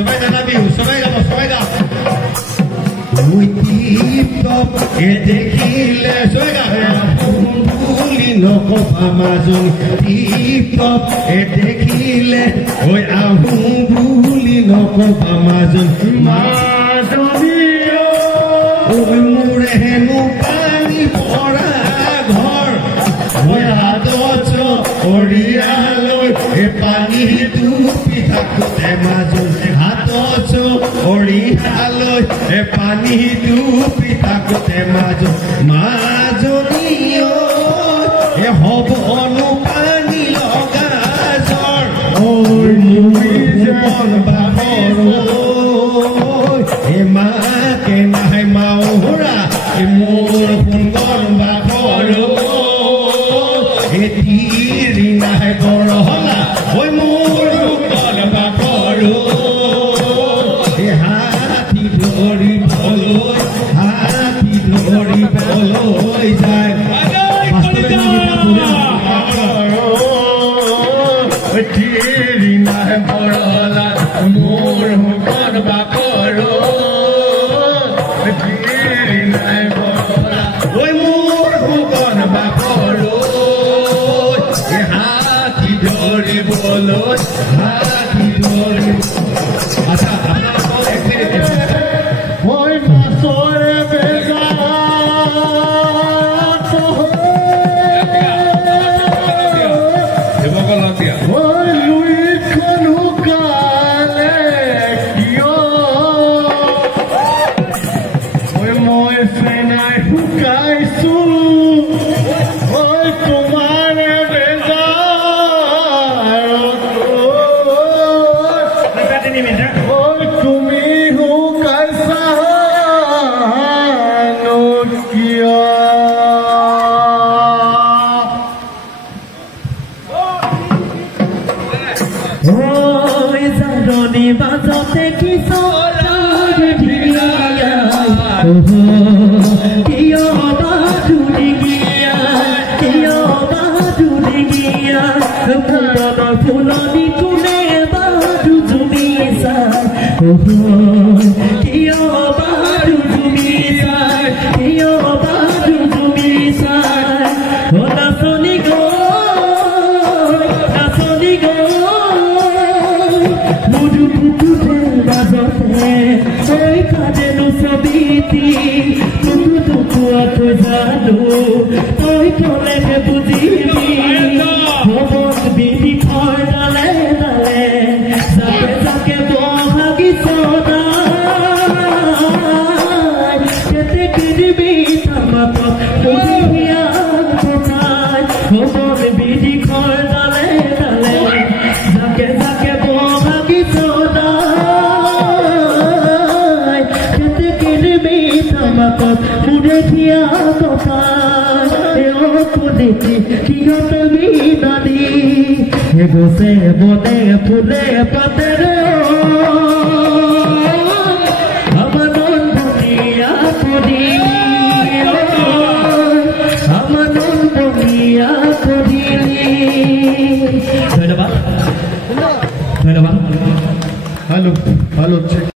সবাই দাদা বিহু সবাই গাব ওই টিপটপ এ দেখিলে সবাই গাব বুলি নকবা মাজনী টিপটপ এ দেখিলে ওই আহু বুলি নকবা মাজনী ওই মোৰে হেনো পানী পৰা ঘৰ ওই হাতত অৰিয়ালৈ এ পানী ডুবি থাকোঁতে মাজনী হাতত অৰিয়ালৈ এ পানী ডুবি থাকোঁতে মাজনী এ হ'বনো পানী লগা জ্বৰ ঐ মুৰি জীৱন বাবৰ এ মাকে নাহে মাউৰা এ মোৰ সুন্দৰ বাবৰ এ তিৰি নাহে গৰহলা ঐ মোৰ সুন্দৰ বাবৰ এ হাতী ধৰিবলৈ যায় তিৰি নাহে গৰহলা মোৰ সুন্দৰ বাবৰ তিৰি নাহে গৰহলা ঐ মোৰ সুন্দৰ বাবৰ হাতী ধৰিবলৈ আচ্ছা মই মাছৰে বেজা বাজতে কি ফুলনি কোনে বাদু তুমি বাদু তুমি বাদু তুমি নাচনি মুদু পুতুতে বাজতে ওই কাজেনো ছবিটি টুকু আতো জানো তই কলেহে বুঝিবি হবত বিধি খৰ ডালে ডালে জাকে জাকে বহাগি চদাই কেতে কিনিবি তামাতত বুধিয়া কথাই হবত বিধি খৰ ডালে ডালে জাকে জাকে বহাগি চদাই কেতে কিনিবি তামাতত বুধিয়া কথাই দেখি কিয়ত বিদানি গছে বনে ফুলে পাতেৰে আমাৰ ধুনীয়া কৰি আমাৰ ধুনীয়া কৰিলি ধন্যবাদ। হ্যালো